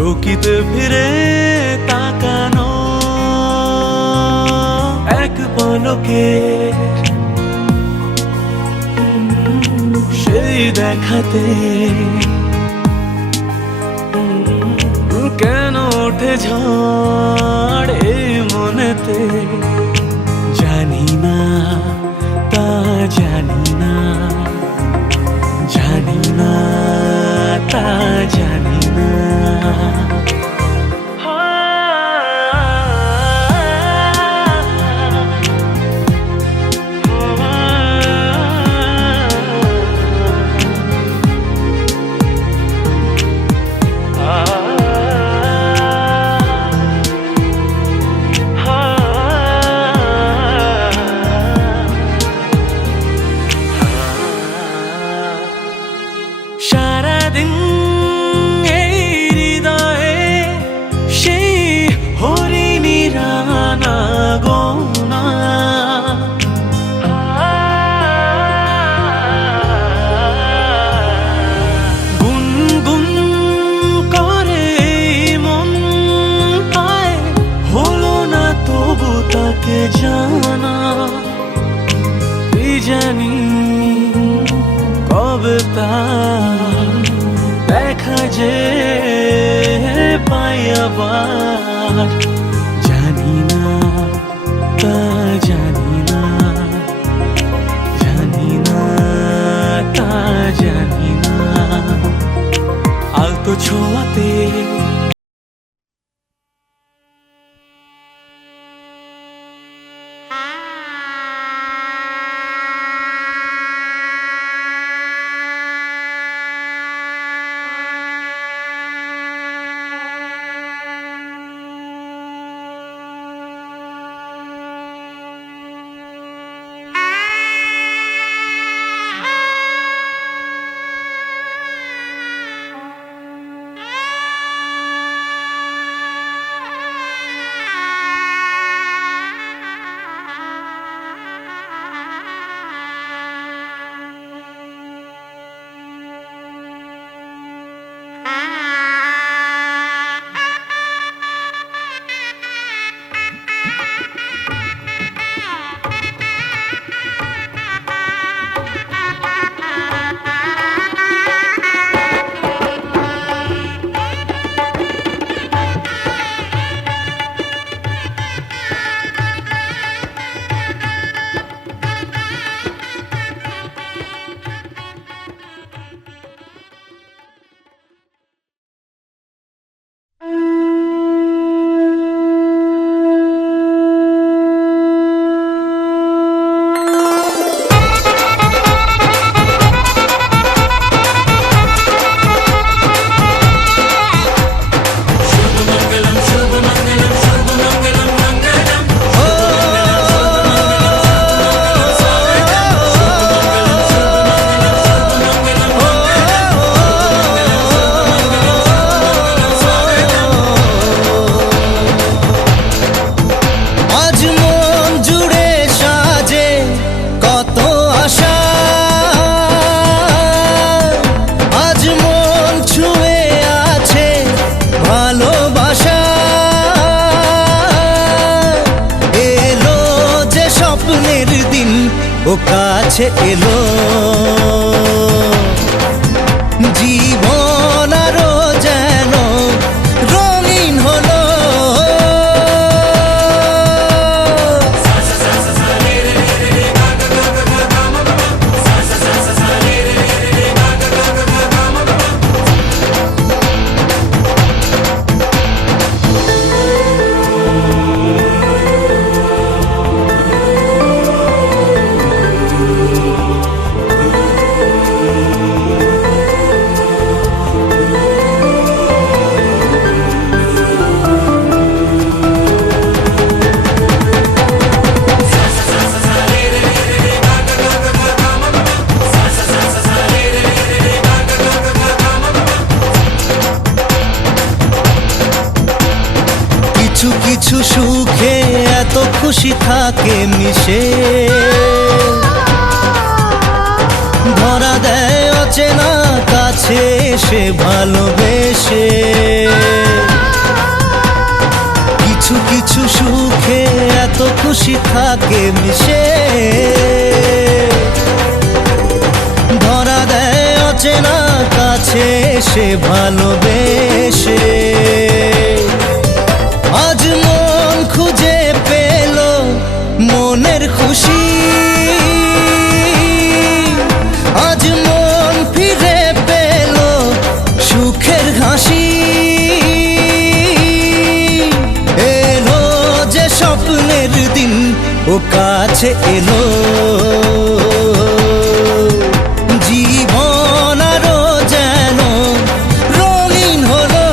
চৌকিতে ফিরে তাকানো এক পলকে সেই দেখাতে কেন ওঠে ঝড় এই মনেতে জানি না তা জানি না জানি না তা জানি না সারাদিন এই হৃদয়ে সেই হরিণীর আনাগোনা গুনগুন করে মন পায় হলো না তবু তাকে জানা জানি কবে তা দেখা যে পাই আবার জানি না তা জানি না জানি না তা জানি না আলতো ছোঁয়াতে ও কাছে এলো জীবন আরো যেন রঙিন হলো কিছু সুখে এত খুশি থাকে মিশে ধরা দেয় অচেনা কাছে সে ভালোবেসে কিছু কিছু সুখে এত খুশি থাকে মিশে, ধরা দেয় অচেনা কাছে সে ভালোবেসে। আজ মন খুঁজে পেল মনের খুশি, আজ মন ফিরে পেল সুখের হাসি। এলো যে স্বপ্নের দিন ও কাছে এলো, জীবন আরো যেন রঙিন হলো।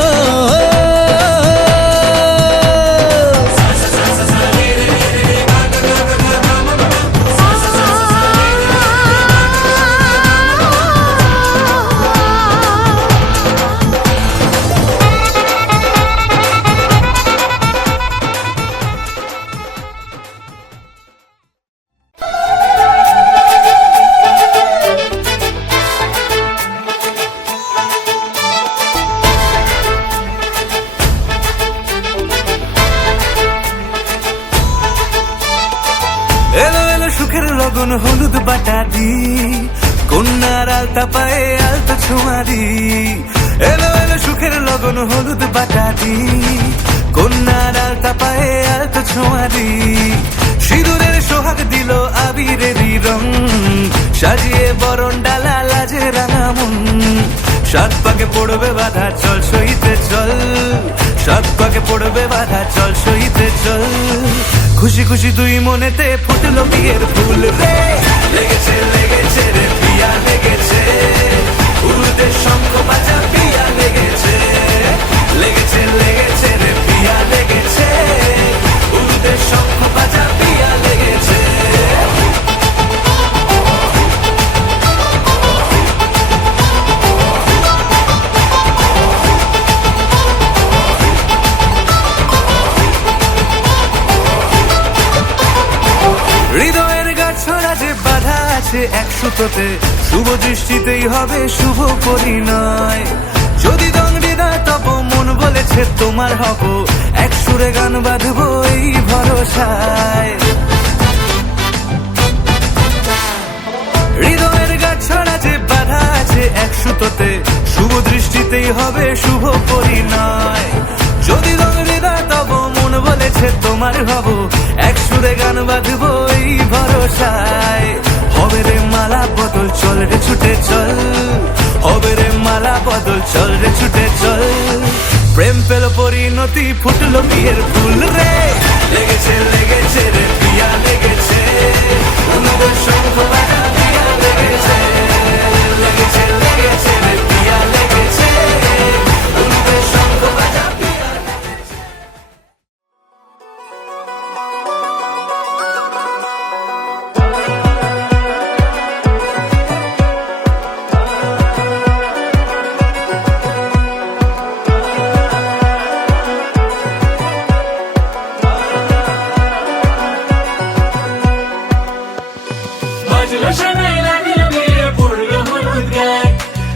এলো এলো সুখের লগন হলুদ বাটা দি, কন্যার আলতা পায়ে আলতা ছোঁয়া দি। এলো এলো সুখের লগন হলুদ বাটা দি, কন্যার আলতা পায়ে আলতা ছোঁয়া দি। সিঁদুরের সোহাগ দিল আবিরেরই রং, সাজিয়ে বরণ ডালা লাজে রাঙা মন। সাত পাকে পড়বে বাধা চল সইতে চল, সাত পাকে পড়বে বাধা চল সইতে চল। খুশি খুশি দুই মনেতে ফুটলো বিয়ের ফুল রে, লেগেছে লেগেছে রে পিয়া লেগেছে, উরুদের শঙ্খ বাজা পিয়া লেগেছে, লেগেছে লেগেছে রে পিয়া লেগেছে, উরুদের শঙ্খ বাজা পিয়া লেগেছে। হৃদয়ের গাছড়া যে বাধা আছে এক সুতোতে, শুভ দৃষ্টিতেই হবে শুভ পরিণয়। যদি দংডি দেয় তব মন বলেছে তোমার হব, এক সুরে গান বাঁধবো এই ভরসায়। হৃদয়ের গাছড়া যে বাধা আছে এক সুতোতে, শুভ দৃষ্টিতেই হবে শুভ পরিণয়। যদি দংডি দেয় তব মন বলেছে তোমার হব, এক সুরে গান বাঁধবো এই ভরসায়। হবে রে মালা বদল চল রে ছুটে চল, হবে রে মালা বদল চল রে ছুটে চল। প্রেম পেল পরিণতি ফুটলো বিয়ের ফুল রে, লেগেছে লেগেছে রে পিয়া লেগেছে, উনুদের শঙ্খ বাজা পিয়া লেগেছে, লেগেছে লেগেছে রে পিয়া লেগেছে, উনুদের শঙ্খ বাজা পিয়া লেগেছে। বাজলো শোনাই লাগলো মেরে পড়লো হলুদ গায়ে,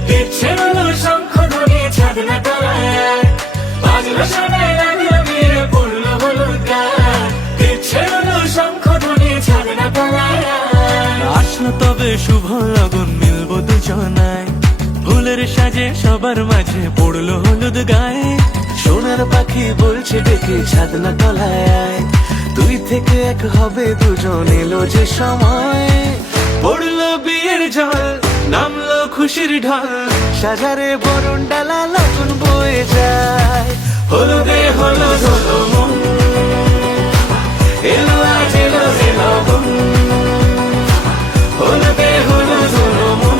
দিচ্ছে হলো শঙ্খ ধ্বনি ছাদ না তলায়। বাজলো শোনাই লাগলো মেরে পড়লো হলুদ গায়ে, দিচ্ছে হলো শঙ্খ ধ্বনি ছাদ না তলায়। আসলো তবে শুভ লগন মিলবো দুজনায়, ফুলের সাজে সবার মাঝে পড়লো হলুদ গায়ে। সোনার পাখি বলছে ডেকে ছাদ না তলায়, দুই থেকে এক হবে দুজন এলো যে সময়। পড়লো বিয়ের জল নামলো খুশির ঢল, সাজারে বরণ ডালা লগন বয়ে যায়। হলুদে হলুদ হলো মন, এলো আজ এলো যে লগন। হলুদে হলুদ হলো মন,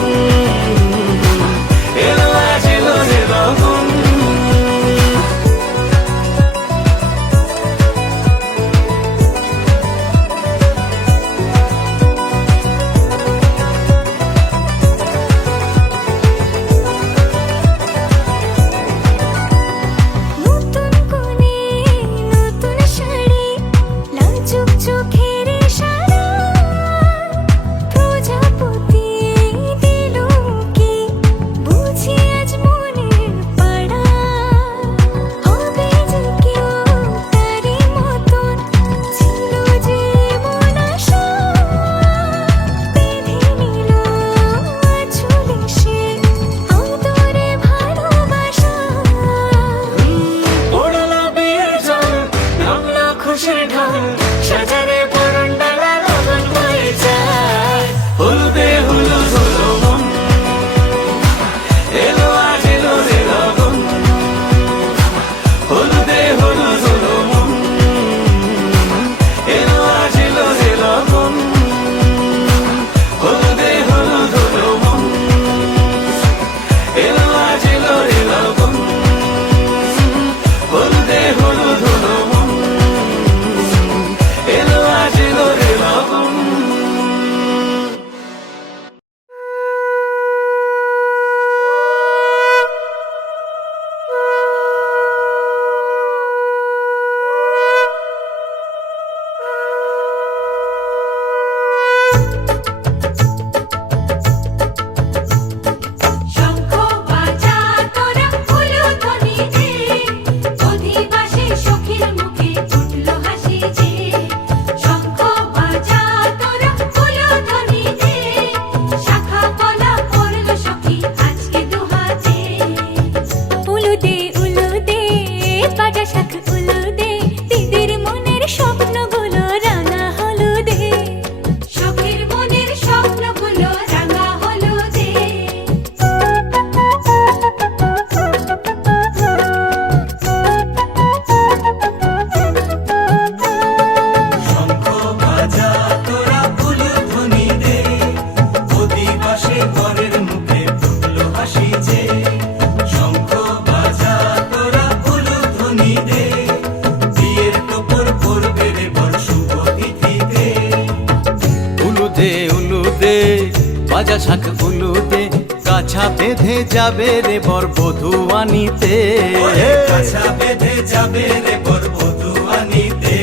এলো আজ এলো যে লগন। নতুন কোণে নতুন শাড়ি, লাজুক চোখের ইশারা, প্রজাপতি ভাজা শাক উলুতে কাছা বেঁধে যাবে রে বর বধূ আনিতে কাছা বেঁধে যাবে রে বর বধূ আনিতে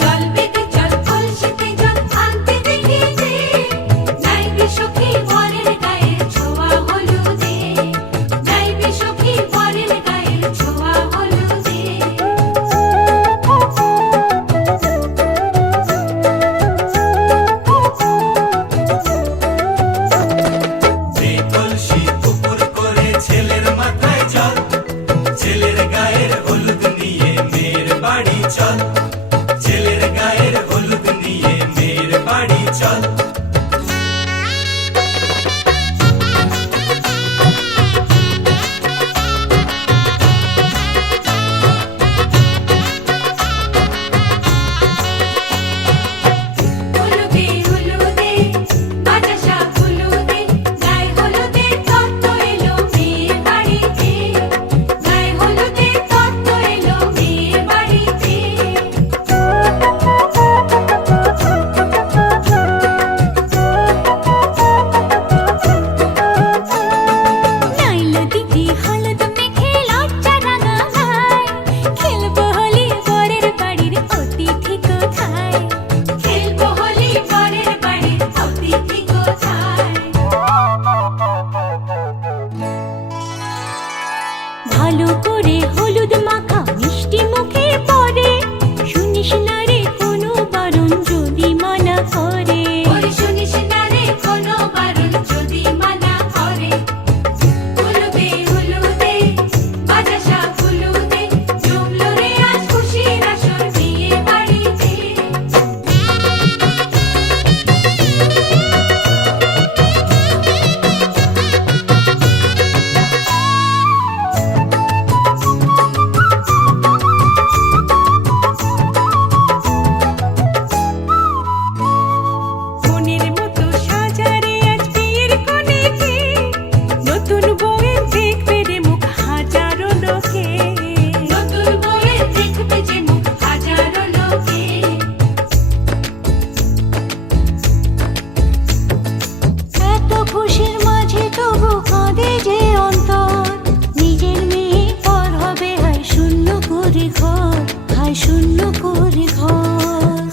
জল বেঁধে চল কলসিতে জল আনতে দেখি যে যাইবে সখী বরের গায়ের ছোঁয়া হলুদে যাইবে সখী বরের গায়ের ছোঁয়া হলুদে যে কলসি উপর করে ছেলের মাথায় জল ছেলের গায়ের হলুদ নিয়ে মেয়ের বাড়ি চল ছেলের গায়ের হলুদ নিয়ে মেয়ের বাড়ি চল হলুদে হলুদে ভাজা শাক হলুদে গায়ে হলুদে তত্ত্ব এলো মেয়ের বাড়িতে গায়ে হলুদে তত্ত্ব এলো মেয়ের বাড়িতে নাইলো দিদি হলুদ মেখে লজ্জা রাঙা গায় খেলবো হোলি বরের বাড়ির অতিথি কোথায় খেলবো হোলি বরের বাড়ির অতিথি কোথায় ভালো করে হলুদ মাখা মিষ্টি মুখে পড়ে শুনিস না রে কোনো বারণ যদি মানা করে শুনিস না রে কোনো বারণ যদি মানা করে হলুদে হলুদে ভাজা শাক হলুদে জমলো রে আজ খুশির আসর বিয়ে বাড়িতে মনের মতো সাজারে আজ বিয়ের কোণেতে নতুন বউয়ের দেখবে রে মুখ হাজারো লোকে নতুন বউয়ের দেখবে যে মুখ হাজারো লোকে এত খুশির মাঝে তবু কাঁদে যে অন্তর নিজের মেয়ে পর হবে হায় শূন্য করে ঘর হায় শূন্য করে ঘর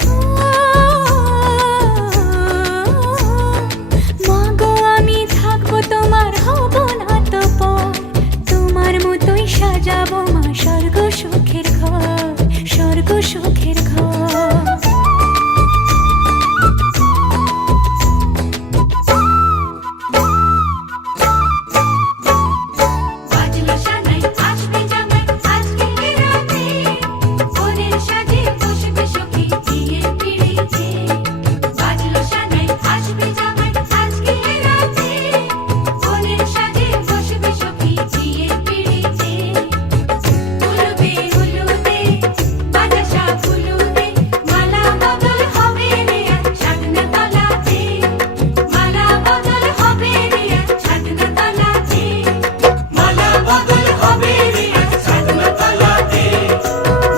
মাগো আমি থাকবো তোমার হব না তো পর তোমার মতোই সাজাবো মা স্বর্গ সুখের ঘর স্বর্গ সুখের ঘর বাজলো সানাই আসবে জামাই আজকে রাতে বরের সাজে বসবে সখী বিয়ের পিড়িতে বাজলো সানাই আসবে জামাই আজকে রাতে বরের সাজে বসবে সখী বিয়ের পিড়িতে হলুদে হলুদে ভাজা শাক হলুদে মালা বদল হবে রে আজ ছাদনা তলাতে মালা বদল হবে রে আজ ছাদনা তলাতে মালা বদল হবে রে আজ ছাদনা তলাতে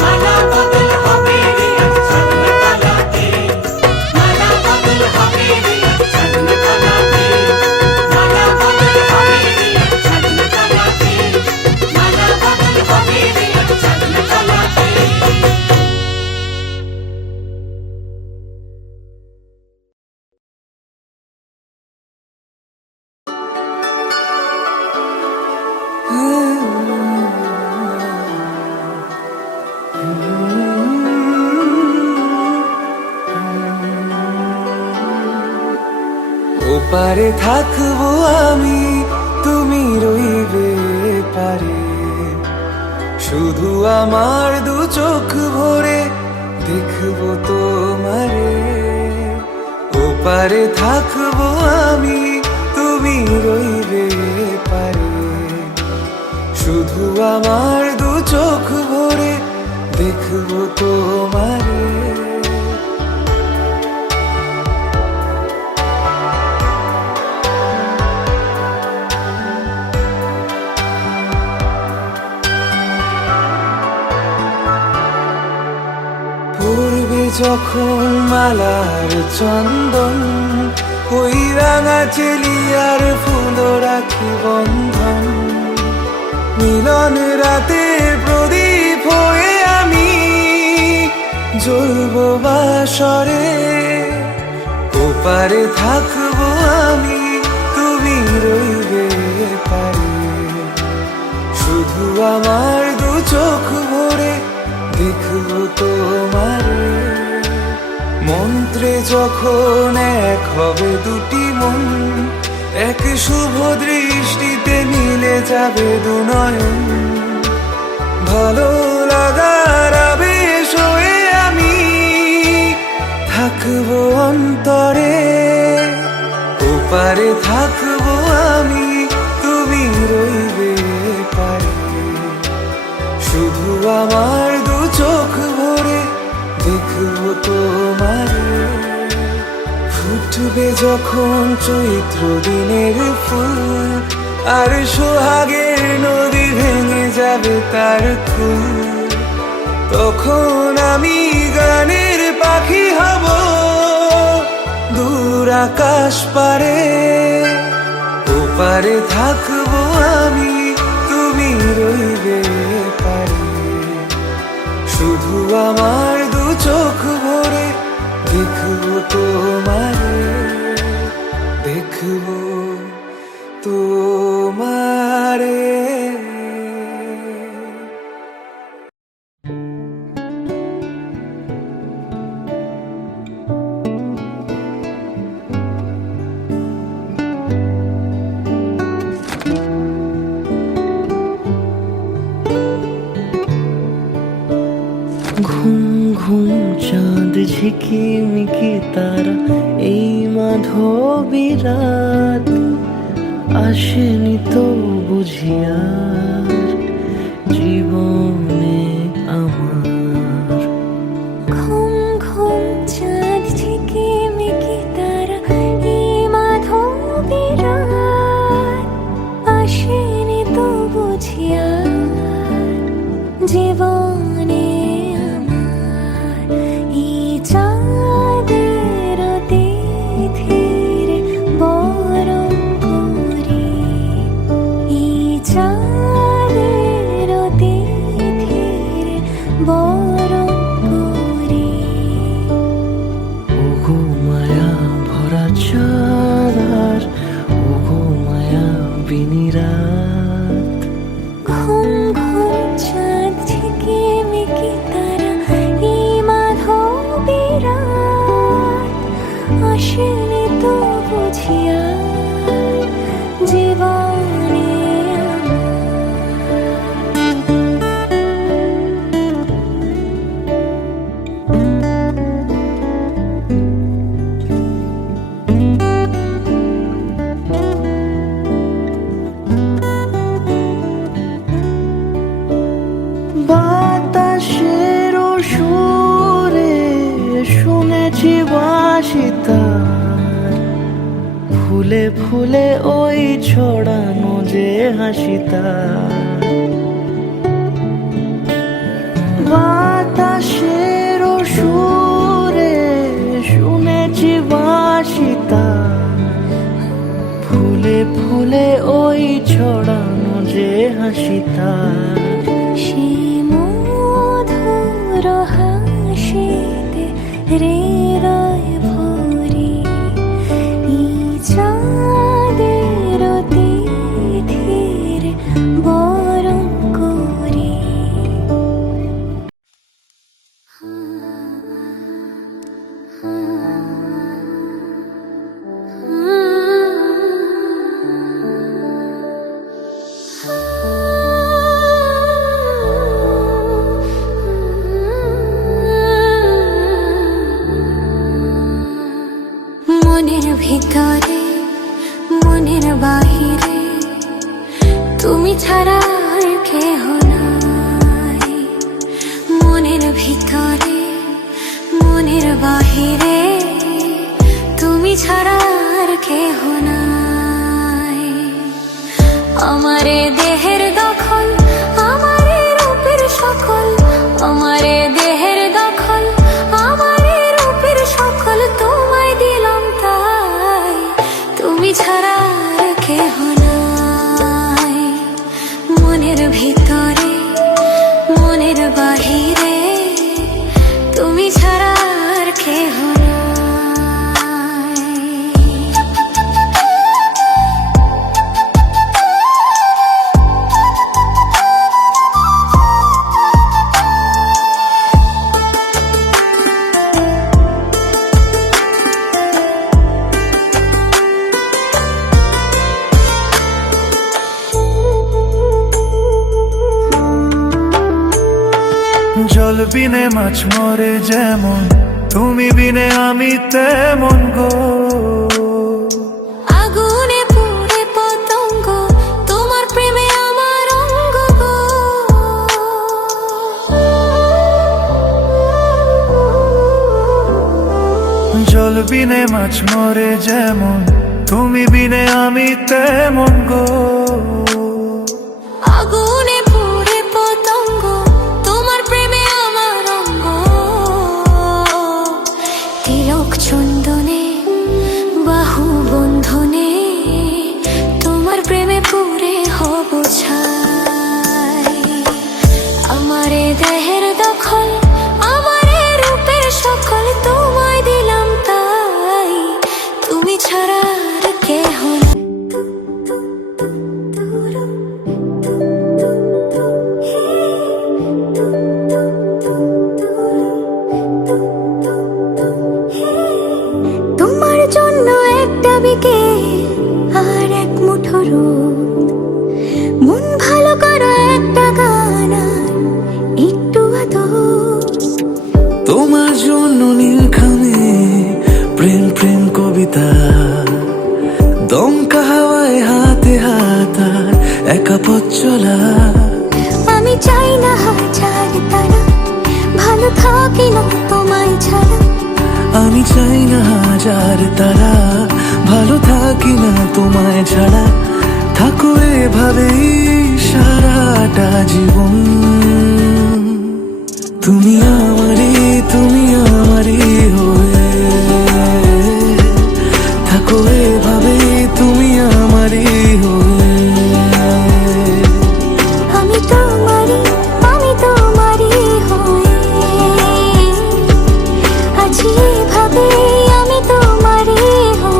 মালা বদল হবে রে আজ ছাদনা তলাতে মালা বদল হবে রে আজ ছাদনা তলাতে মালা বদল হবে রে আজ ছাদনা তলাতে মালা বদল হবে রে আজ ছাদনা তলাতে ওপারে থাকবো আমি তুমি রইবে পারে শুধু আমার দু চোখ ভরে দেখবো তোমারে ওপারে থাকবো আমি তুমি রইবে পারে শুধু আমার দু চোখ ভরে দেখবো তোমারে যখন মালার চন্দন, ওই রাঙা চেলিয়ার ফুল রাখি বন্ধন। মিলন রাতে প্রদীপ হয়ে আমি জ্বলবো বাসরে, ওপারে থাকবো আমি, তুমি রইবে পারে। শুধু আমার দু চোখ ভরে দেখবো তোমারে। মন্ত্রে যখন এক হবে দুটি মন, এক শুভ দৃষ্টিতে মিলে যাবে দু নয়ন। ভালো লাগার আবেশ হয়ে আমি থাকবো অন্তরে, ওপারে থাকবো আমি, তুমি রইবে পারে। শুধু আমার দু চোখ ভরে দেখবো তোমারে। ফুটবে যখন চৈত্র দিনের ফুল, আর সোহাগের নদী ভেঙে যাবে তার কুল। তখন আমি গানের পাখি হব দূর আকাশ পারে, ওপারে থাকবো আমি, তুমি রইবে পারে। শুধু আমার দু চোখ ভরে দেখবো তোমারে, দেখবো তোমারে। ঘুম ঘুম চাঁদ ঝিকিমিকি তারা, এই মাধবী রাত আসেনি তো বুঝিয়ার জীবনে আমার। ঘুম ঘুম চাঁদ ঝিকিমিকি তারা, এই মাধবী রাত আসেনি তো বুঝিয়া জীবনে আমার। এই চাঁদের তিথির বরণ করি, এই চাঁদের তিথির বরণ করি। ওগো মায়া ভরা চাঁদ, ওগো মায়া বিনি রাত। ঘুম ঘুম চাঁদ ঝিকিমিকি তারা, এই মাধবী রাত আসেনি তো বুঝিয়া জীবনে বাতাসের সুরে শুনেছি বাঁশি তার, ফুলে ফুলে ওই ছড়ানো যে হাসি তার। বাতাসের সুরে শুনেছি বাঁশি তার, ফুলে ফুলে ওই ছড়ানো যে হাসি তার। সে মধুর হাসিতে হৃদয় ভরি, এই চাঁদের তিথির বরণ করি। মনের ভিতরে মনের বাহিরে তুমি ছাড়া আর কেহ নাই। মনের ভিতরে মনের বাহিরে তুমি ছাড়া আর কেহ নাই। আমারে দেহের দখল, আমারে রূপের সকল, আমারে দেহের দখল, আমারে বিনে মাছ মরে যেমন, তুমি বিনে আমি তেমন গো। আগুনে পুড়ে পতঙ্গ, তোমার প্রেমে আমার অঙ্গ গো। জল বিনে মাছ মরে যেমন, তুমি বিনে আমি তেমন গো। আগুনে পুড়ে পতঙ্গ, তোমার প্রেমে আমার অঙ্গ। তিলক চন্দনে বাহু বন্ধনে, তোমার প্রেমে পুরে হব ছাই। আমারে দেহের দখল, আমারে রূপের সকল তোমায় দিলাম তাই। তুমি ছাড়া আর কেহ নাই। তোমার জন্য একটা বিকেল আর এক মুঠো রোদ, মন ভালো করো একটা গান আর একটু আদর। তোমার জন্য নীলখামে প্রেম প্রেম কবিতা, দমকা হাওয়ায় হাতে হাত আর একা পথ চলা। আমি চাই না হাজার তারা, ভালো থাকি না তোমায় ছাড়া। আমি চাই না হাজার তারা, ভালো থাকি না তোমায় ছাড়া। থাকো এভাবেই সারাটা জীবন। তুমি আমারই, তুমি আমারই হয়ে থাকো এভাবেই, তুমি আমারই হয়ে। আমি তোমারই, আমি তোমারই হয়ে আছি এভাবে, আমি তোমারই হয়ে।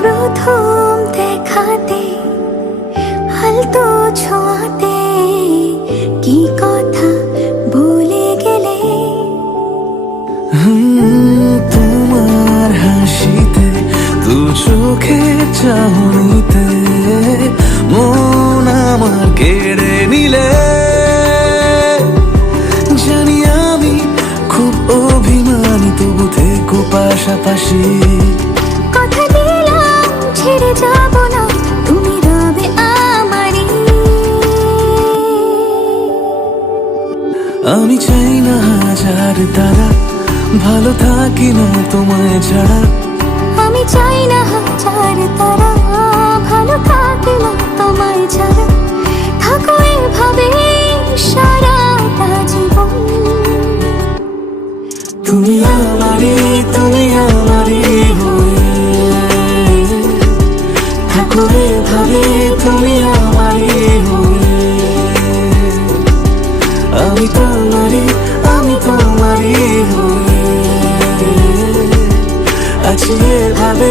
প্রথম দেখাতে হালতো ছোঁয়াতে কি কথা ভুলে গেলে। তোমার হাসিতে, দু চোখে চাহনিতে মন আমার কেড়ে নিলে। জানি আমি খুব অভিমানী, তবু থেকো পাশাপাশি। কথা দিলাম ছেড়ে যাব না, তুমি রবে আমারই। আমি চাই না হাজার তারা, ভালো থাকি না তোমায় ছাড়া। আমি চাই না হাজার তারা, ভালো থাকি না তোমায় ছাড়া। থাকো এভাবে সারাটা জীবন। তুমি আমারই, তুমি আমারই হয়ে থাকো এভাবে, তুমি আমারই হয়ে। আমি তোমারই, আমি তোমারই হয়ে আছি এভাবে,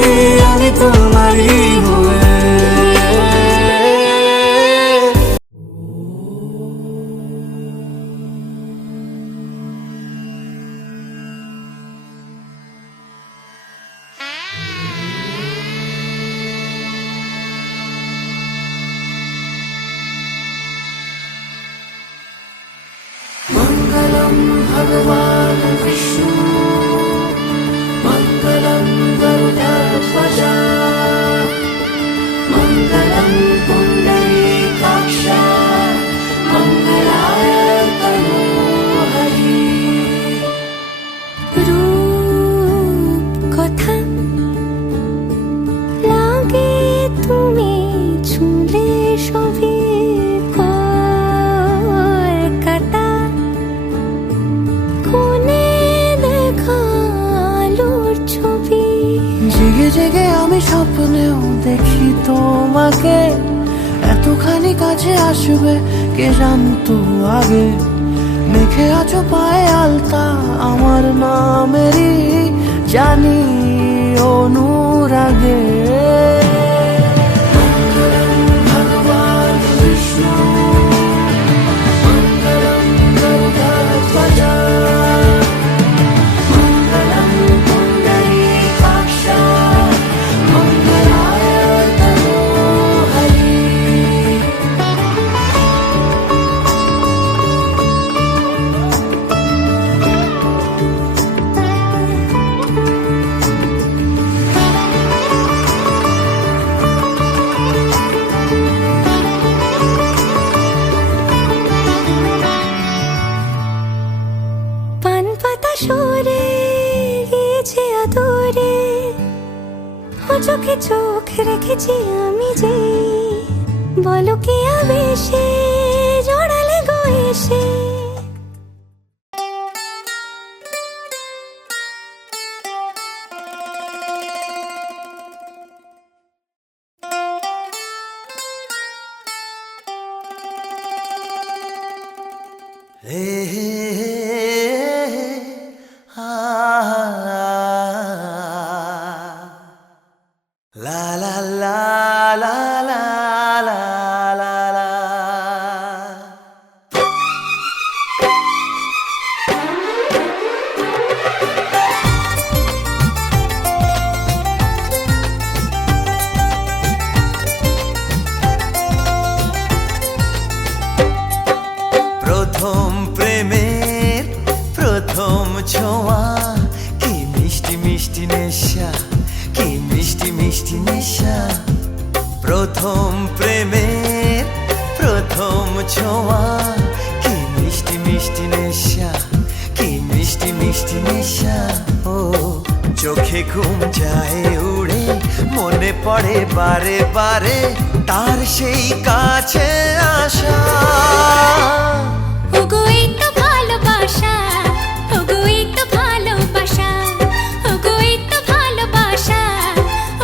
আমি তোমারই হয়ে। मंगलम भगवान विष्णु, मंगलम गरुड़ध्वज, मंगलम पुंडरीकाक्ष, मंगलाय तनोहरि। রূপ কথা লাগে তুমি ছুঁলে সবই কলকাতা। কোনে দেখা আলোর ছবি, জেগে জেগে আমি স্বপ্নেও দেখি তোমাকে। এতখানি কাছে আসবে কে জানতো আগে। মেখে আছো পায়ে আলতা আমার নামেরই, জানি অনুরাগে মঙ্গলম ভগবান বিষ্ণু মঙ্গলম গরুড়ধ্বজ মঙ্গলম পুণ্ডরীকাক্ষ মঙ্গলায় তনোহরি। পান পাতা সরে গিয়েছে আদরে ও চোখে চোখ রেখেছি আমি যে বলো কি আবেশে জড়ালে গো এসে। হে হে আ লা লা লা লা লা লা লা লা। প্রথম প্রেমের প্রথম ছোঁয়া কি মিষ্টি মিষ্টি নেশা কি মিষ্টি মিষ্টি নেশা। প্রথম প্রেমের প্রথম ছোঁয়া কি মিষ্টি মিষ্টি নেশা কি মিষ্টি মিষ্টি নেশা। ও চোখে ঘুম যায় উড়ে মনে পড়ে বারে বারে তার সেই কাছে আসা। ওগো এই তো ভালোবাসা ওগো এই তো ভালোবাসা ওগো এই তো ভালোবাসা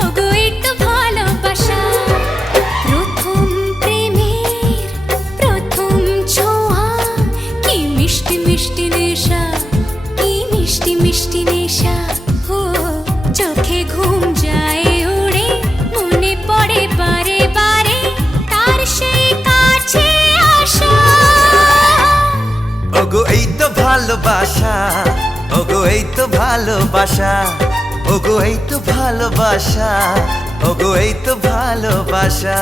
ওগো এই তো ভালোবাসা। প্রথম প্রেমের প্রথম ছোঁয়া কি মিষ্টি মিষ্টি নেশা কি মিষ্টি মিষ্টি নেশা। ও চোখে ঘুম যায় উড়ে মনে পড়ে বারে বারে তার সেই কাছে আসা। ওগো এই তো ভালোবাসা ওগো এই তো ভালোবাসা ওগো এই তো ভালোবাসা ওগো এই তো ভালোবাসা।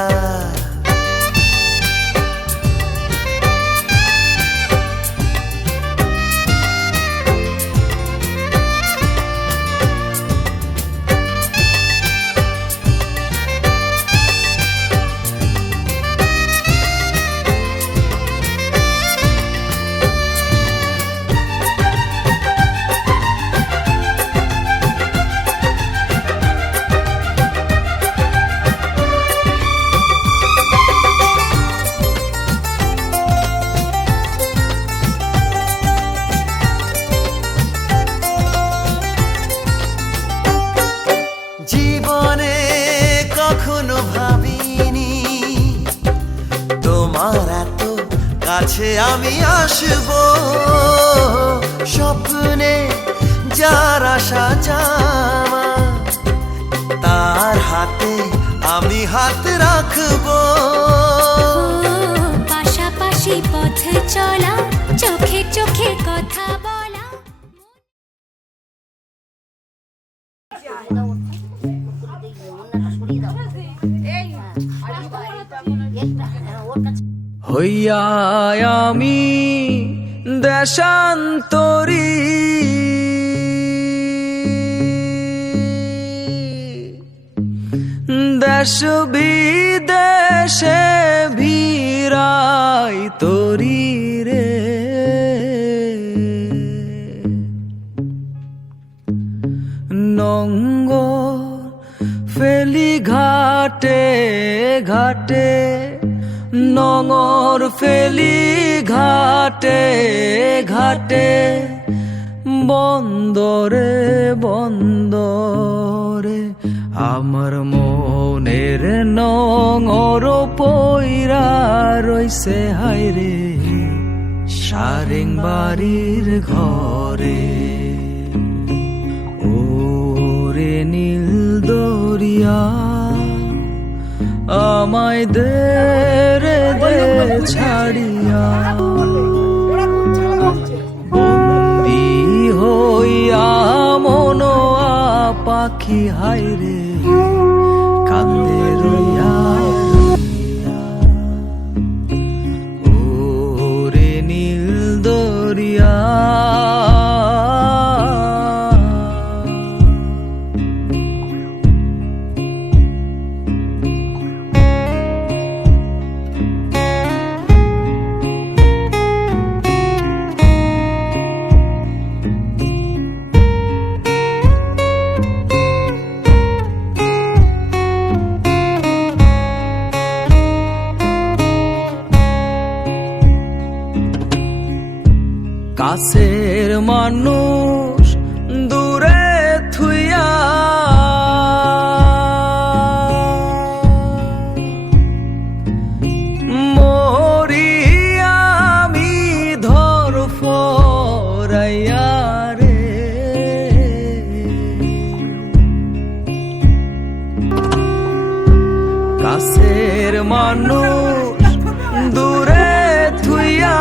জীবনে কখনো ভাবিনি তোমার এত কাছে আমি আসব। স্বপ্নে যার আশা জামা তার হাতে আমি হাত রাখবো। পাশাপাশি পথ চলা চোখে চোখে কথা বলা। হইয়া আমি দেশান্তরী দেশ বিদেশে ভিড়াই তরি রে। নঙ্গর ফেলি ঘাটে ঘাটে নঙর ফেলি ঘাটে ঘাটে বন্দরে বন্দরে আমার মনের নঙর পইরা রইছে হাইরে সারেং বাড়ির ঘরে। ওরে নীল দরিয়া আমায় দে রে দে ছাড়িয়া বন্দি হইয়া মনোয়া পাখি হাইরে কান্দে রইয়া ওরে নীল দরিয়া কাছের মানুষ দূরে থুইয়া মরি আমি ধর ফরাইয়া রে কাছের মানুষ দূরে থুইয়া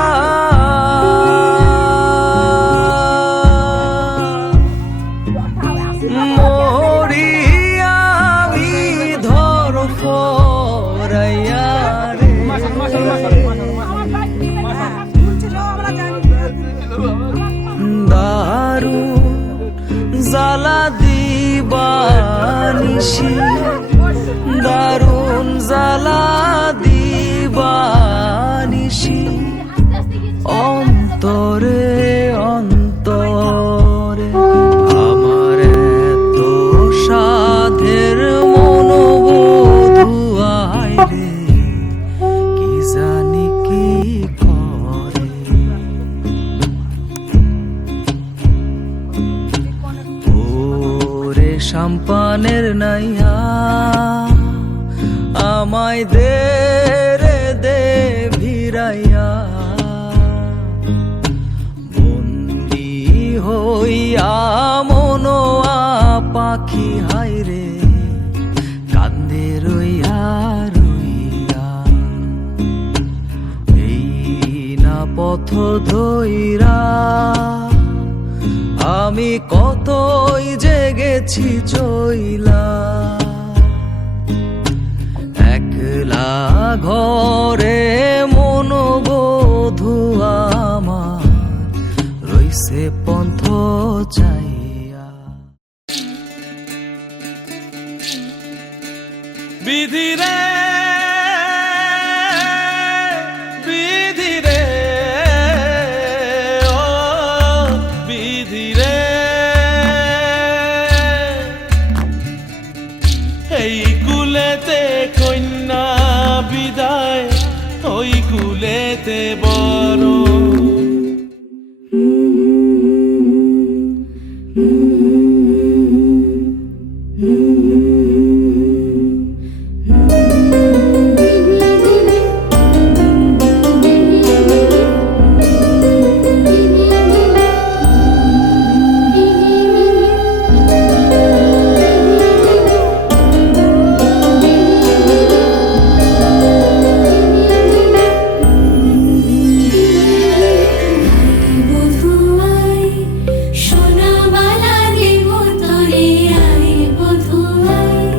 মরি আমি ধর ফরাইয়া রে দারু জ্বালা দিবানিশি দারুন জ্বালা দিবানিশি অন্তরে অন্তরে আমার এত সাধের মনোবধু আইরে কি জানি কি করে ওরে সাম্পানের নাইয়া আমায় দে রে দে ভিড়াইয়া বন্দি হইয়া মনোয়া পাখি হাইরে কান্দে রইয়া রইয়া এই না পথ ধইরা আমি কতই জেগেছি চইলা একলা ঘরে মনোবধু আমার রইছে পন্থ চাইয়া বিধি রে বিধি রে ও বিধি রে এই কুলেতে কন্যা বিদায় ওই কুলেতে বড় সোনা মালা দেব তোরে আয় বধুয়াই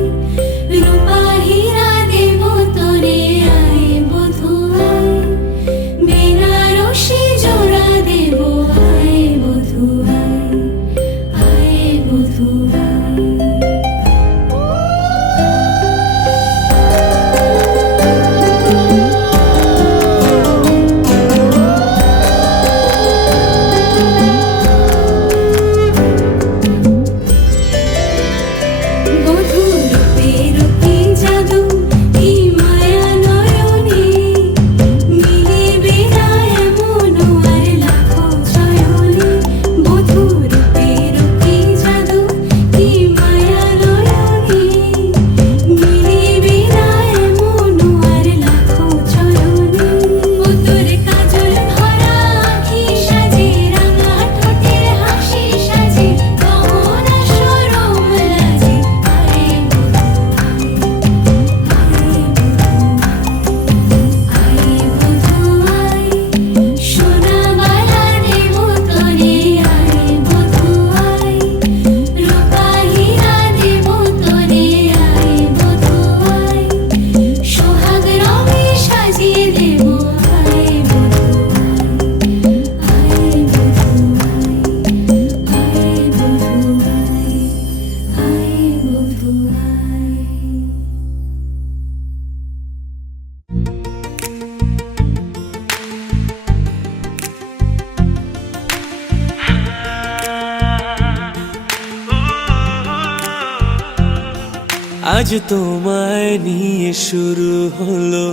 আজ তোমায় নিয়ে শুরু হলো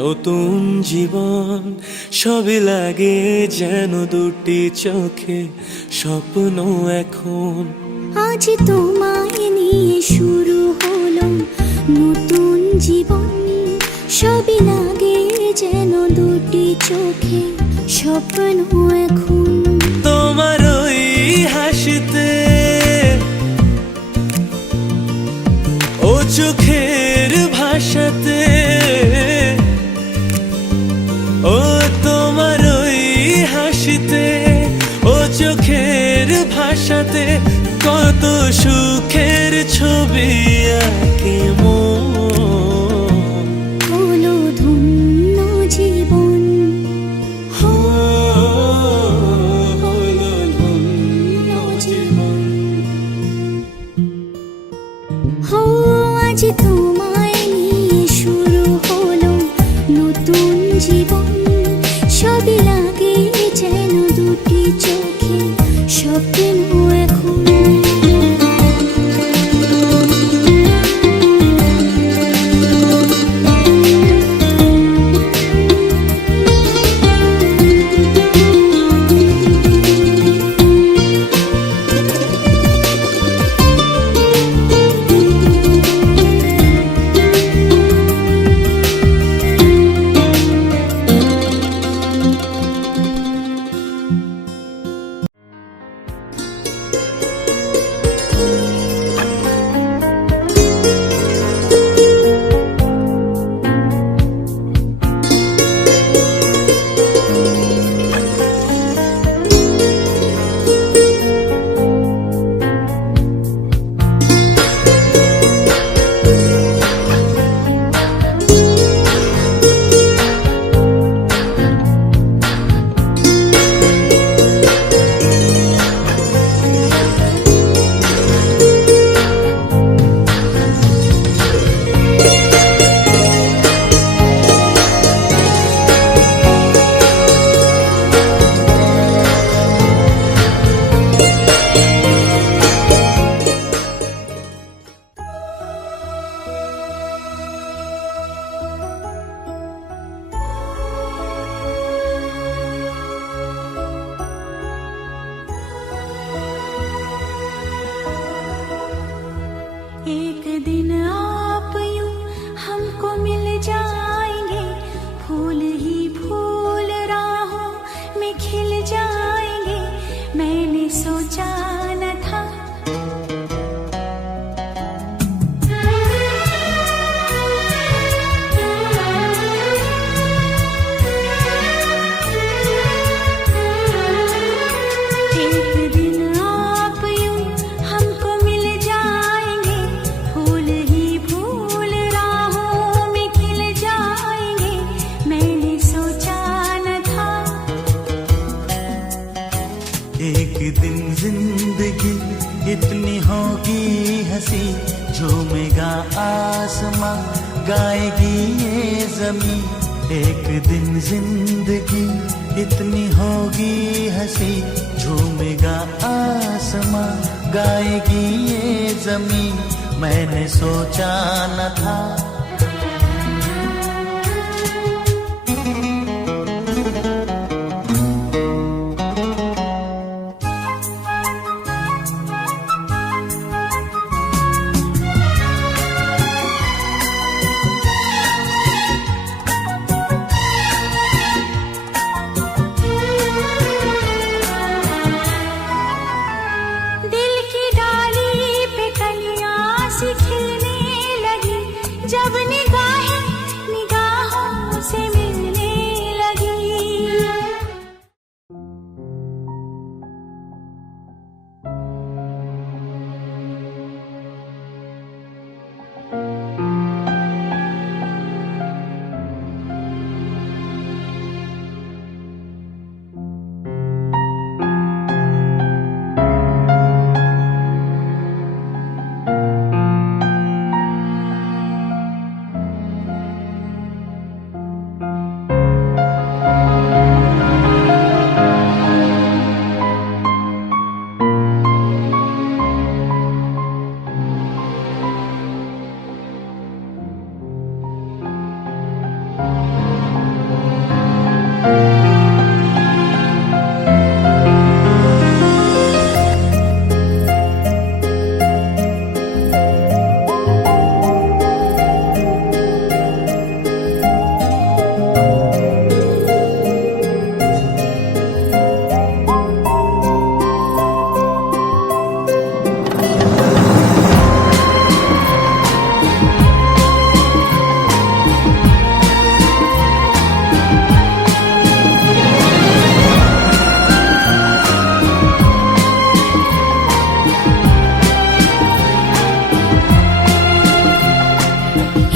নতুন জীবন, সবই লাগে যেন দুটি চোখে স্বপ্ন এখন। আজ তোমায় নিয়ে শুরু হলো নতুন জীবন, সবই লাগে যেন দুটি চোখে স্বপ্ন এখন। তোমার ওই হাসিতে ও চোখের ভাষাতে, ও তোমার ওই হাসিতে ও চোখের ভাষাতে কত সুখের ছবি আঁকে মন। হলো ধন্য জীবন, হলো ধন্য জীবন। হো আজ তোমায় নিয়ে শুরু হলো নতুন জীবন, সবই লাগে যেন দুটি চোখে স্বপ্ন এখন। एक दिन आप यूं हमको मिल जाएंगे, फूल ही फूल राहों में खिल जाएंगे, मैंने सोचा न था। एक दिन आप यूं हमको मिल जाएंगे, फूल ही फूल राहों में खिल जाएंगे, मैंने सोचा न था। एक दिन जिंदगी इतनी होगी हंसी, झूमेगा आसमां गाएगी ये जमीन। एक दिन जिंदगी इतनी होगी हंसी, झूमेगा आसमां गाएगी ये जमीन, मैंने सोचा न था। दिल की डाली पे कलियां सी खिलने लगी, जब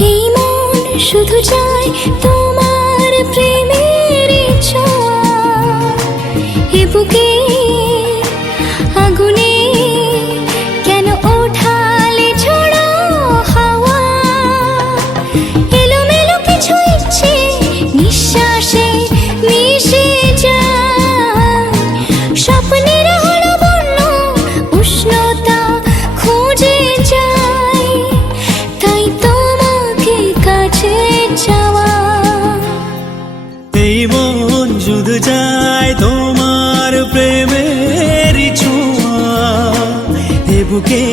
এই মন শুধু চায় তোমার প্রেমের ছোঁয়া, এ বুকে আগুনে কেন ওঠালে ঝোড়ো হাওয়া, এলোমেলো কিছু ইচ্ছে নিঃশ্বাসে মিশে যায়, স্বপ্নের হলো বন্য উষ্ণতা খুঁজে যায়, তাই তোমাকে কাছে চাওয়া। এই মন শুধু চায় তোমার প্রেমের ছোঁয়া, এ বুকে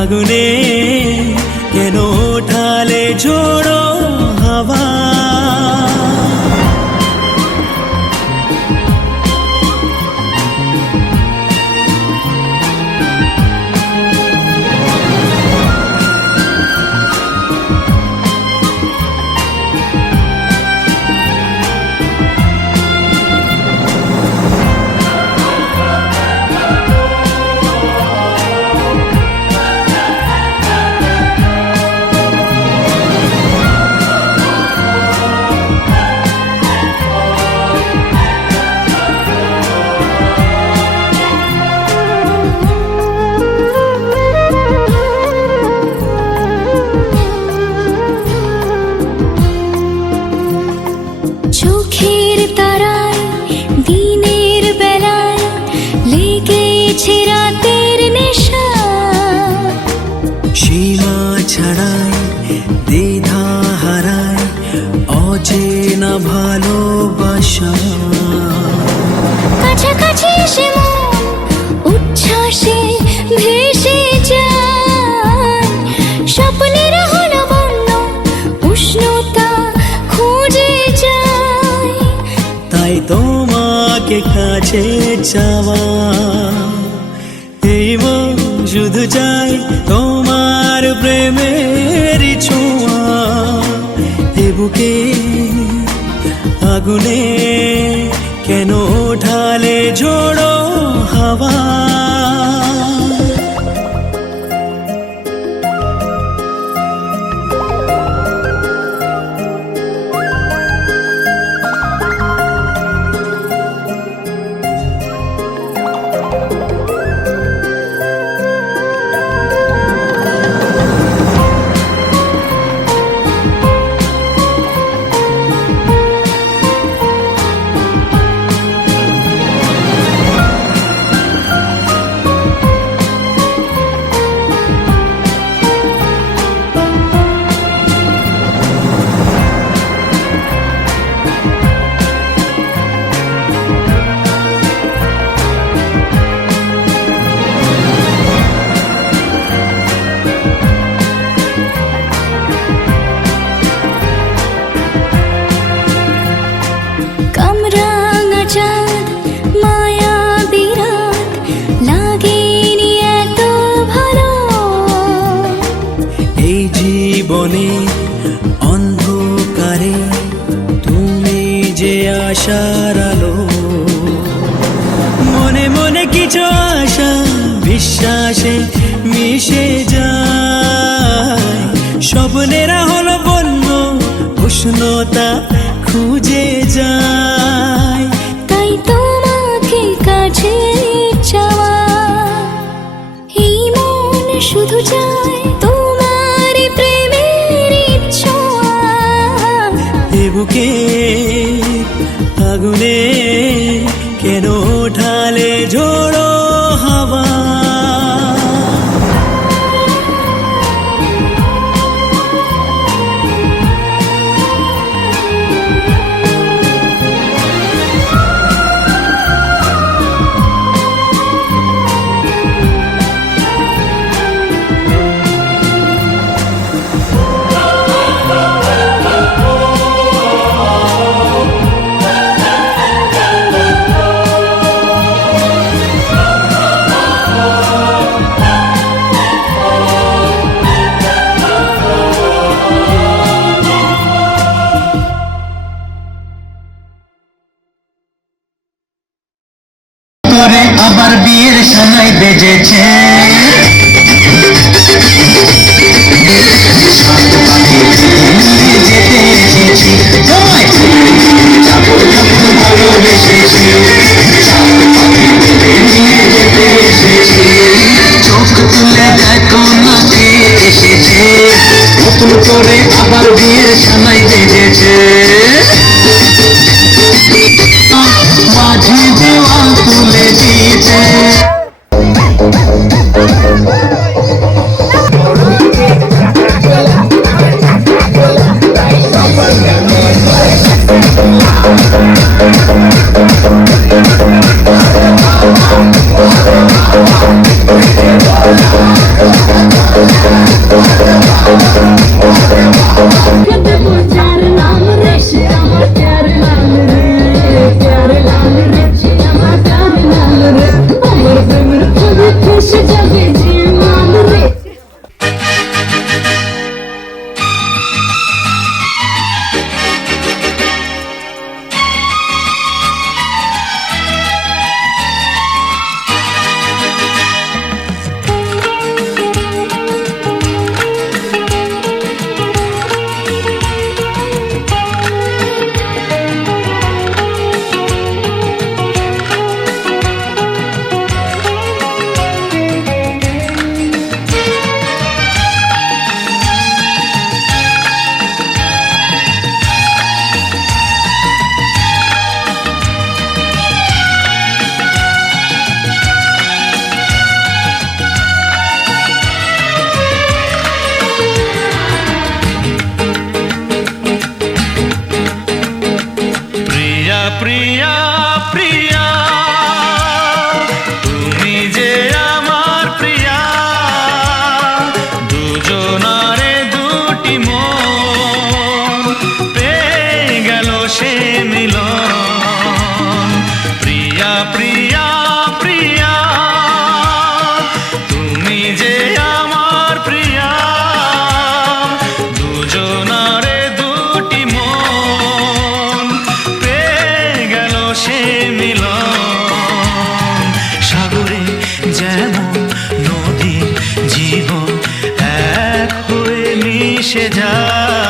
আগুনে কেন ওঠালে ঝোড়ো হাওয়া। চোখের তারায় দিনের বেলায় লেগেছে রাতের নেশা, সীমা ছাড়াই দ্বিধা হারায় অচেনা ভালোবাসা, কাছাকাছি এসে মন উচ্ছ্বাসে ভেসে যায়, স্বপ্নের হলো বন্য উষ্ণতা খুঁজে যায়, তাই তোমাকে কাছে চাওয়া। এই মন শুধু চাই তোমার প্রেমের ছোঁয়া, এ বুকে আগুনে কেন ওঠালে ঝোড়ো হাওয়া। কামরাঙা চাঁদ মায়া বিরাট লাগেনি এত ভালো, এই জীবনে অন্ধকারে তুমি যে আশার আলো, মনে মনে কিছু আশা বিশ্বাসে মিশে যায়, স্বপ্নেরা হলো বন্য উষ্ণতা খুঁজে যায়, তাই তোমাকে কাছে চাওয়া। এই মন শুধু চায় তোমার প্রেমের ছোঁয়া, এ বুকে আগুনে কেন ওঠালে ঝোড়ো হাওয়া। আবার বিয়ের সানাই বেজেছে। নতুন করে আবার বিয়ের সানাই বেজেছে মাঝে দেওয়াল তুলে দিয়েছে প্রিয়া প্রিয়া তুমি যে আমার প্রিয়া দুজনারে দুটি মন পেয়ে গেল সে মিলন প্রিয়া প্রিয়া প্রিয়া তুমি যে আমার প্রিয়া দুজনারে দুটি মন সে মিলন সাগরে যেমন নদী জীবন এক হয়ে মিশে যায়